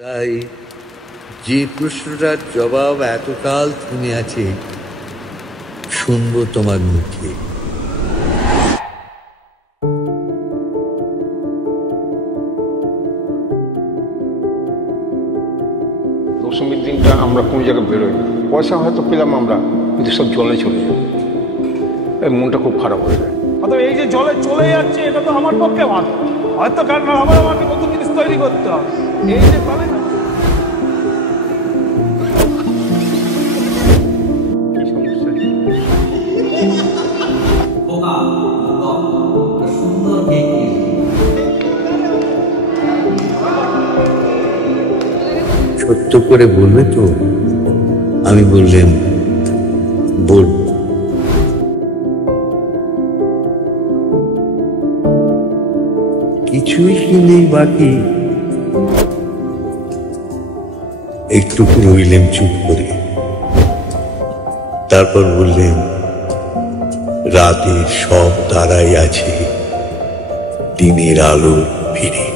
তাই যে প্রশ্নটার জবাব এতকাল শুনে আছে শুনবো তোমার মুখে। দশমীর দিনটা আমরা কোন জায়গায় বেরোই, পয়সা হয়তো পেলাম আমরা, কিন্তু সব জলে চলে যাবে, মনটা খুব খারাপ হয়ে যায়। অতএব এই যে জলে চলে যাচ্ছে এটা তো আমার পক্ষে ভালো, হয়তো কারণ আবার আমাকে নতুন জিনিস তৈরি করতে হবে। এই যে পাবে না সত্য করে বলবে তো? আমি বললাম বলবো। কিছুই নেই বাকি, একটু রইলেন চুপ করে। তারপর বললেন, রাতে সব দাঁড়াই আছে দিনের আলো ফিরে।